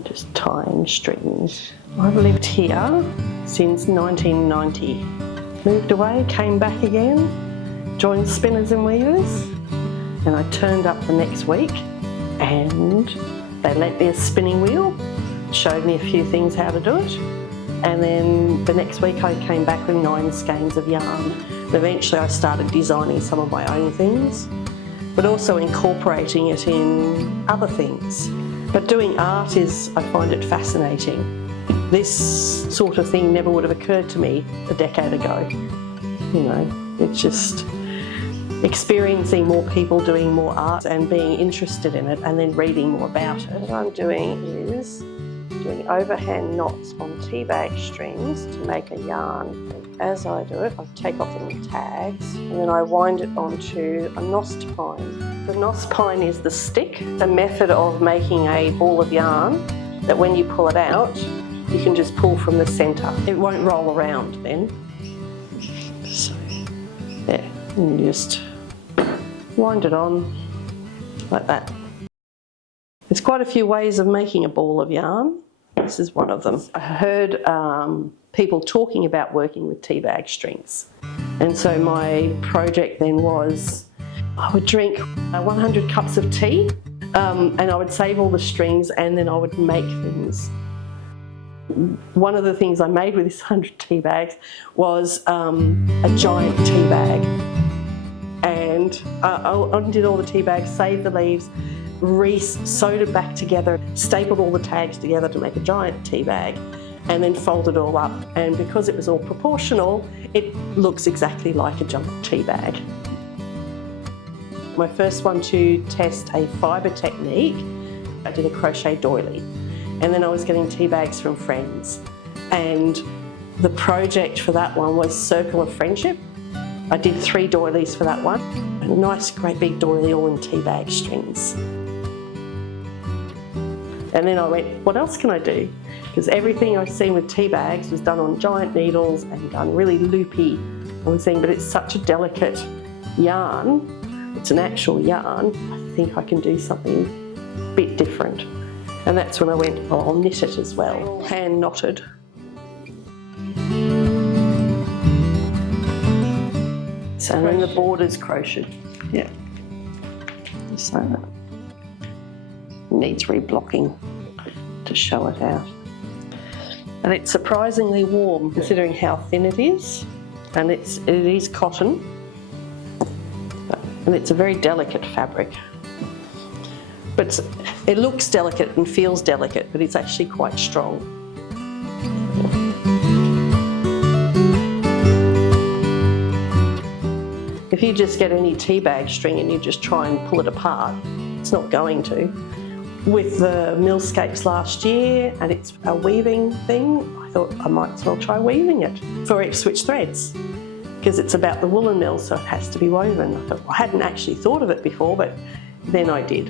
I'm just tying strings. I've lived here since 1990. Moved away, came back again, joined Spinners and Weavers, and I turned up the next week and they lent me a spinning wheel, showed me a few things how to do it, and then the next week I came back with 9 skeins of yarn. And eventually I started designing some of my own things, but also incorporating it in other things. But doing art I find it fascinating. This sort of thing never would have occurred to me a decade ago. You know, it's just experiencing more people doing more art and being interested in it and then reading more about it. What I'm doing is doing overhand knots on teabag strings to make a yarn. And as I do it, I take off the little tags and then I wind it onto a nost pine. The nost pine is the stick, a method of making a ball of yarn that when you pull it out, you can just pull from the centre. It won't roll around then. So, there, and you just wind it on like that. There's quite a few ways of making a ball of yarn. This is one of them. I heard people talking about working with teabag strings. And so my project then was, I would drink 100 cups of tea and I would save all the strings and then I would make things. One of the things I made with this 100 tea bags was a giant tea bag. And I undid all the tea bags, saved the leaves, sewed it back together, stapled all the tags together to make a giant tea bag, and then folded it all up. And because it was all proportional, it looks exactly like a giant tea bag. My first one to test a fibre technique, I did a crochet doily. And then I was getting tea bags from friends. And the project for that one was Circle of Friendship. I did 3 doilies for that one. A nice great big doily all in tea bag strings. And then I went, what else can I do? Because everything I've seen with tea bags was done on giant needles and done really loopy. I was saying, but it's such a delicate yarn. It's an actual yarn. I think I can do something a bit different. And that's when I went, oh, I'll knit it as well. All hand knotted. And then the border's crocheted. Yeah. So that needs reblocking to show it out. And it's surprisingly warm considering how thin it is. And it is cotton. And it's a very delicate fabric. But it looks delicate and feels delicate, but it's actually quite strong. If you just get any tea bag string and you just try and pull it apart, it's not going to. With the Millscapes last year, and it's a weaving thing, I thought I might as well try weaving it for Ipswich Threads, because it's about the woolen mill, so it has to be woven. I thought, well, I hadn't actually thought of it before, but then I did.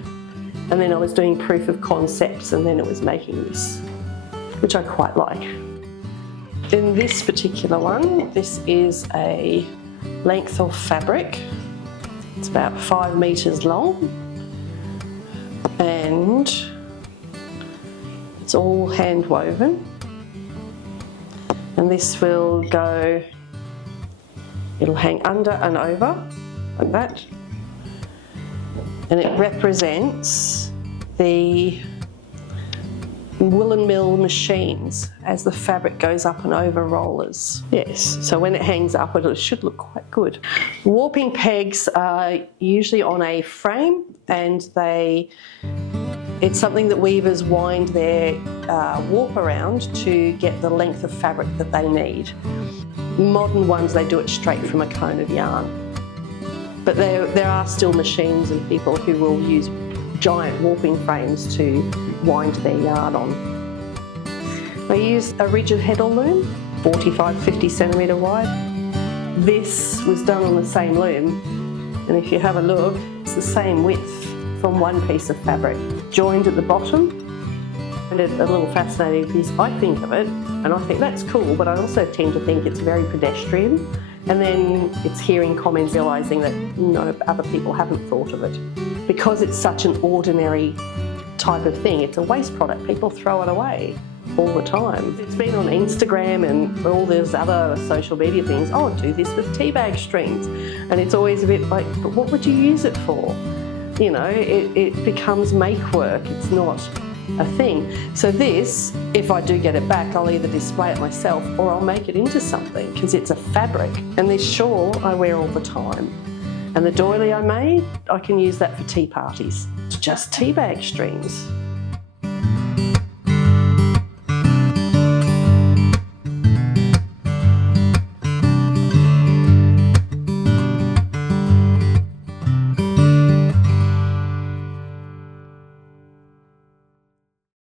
And then I was doing proof of concepts, and then it was making this, which I quite like. In this particular one, this is a length of fabric. It's about 5 metres long, and it's all hand woven. And this will go, it'll hang under and over like that. And it represents the woolen mill machines as the fabric goes up and over rollers. Yes, so when it hangs up, it should look quite good. Warping pegs are usually on a frame, and it's something that weavers wind their warp around to get the length of fabric that they need. Modern ones, they do it straight from a cone of yarn. But there are still machines and people who will use giant warping frames to wind their yarn on. I use a rigid heddle loom, 45-50 centimetre wide. This was done on the same loom, and if you have a look, it's the same width from one piece of fabric. Joined at the bottom, and it's a little fascinating piece. I think of it, and I think that's cool, but I also tend to think it's very pedestrian. And then it's hearing comments, realising that no, other people haven't thought of it. Because it's such an ordinary type of thing. It's a waste product. People throw it away all the time. It's been on Instagram and all those other social media things. Oh, do this with teabag strings. And it's always a bit like, but what would you use it for? You know, it becomes make work. It's not a thing. So this, if I do get it back, I'll either display it myself or I'll make it into something because it's a fabric. And this shawl I wear all the time. And the doily I made, I can use that for tea parties. It's just teabag strings.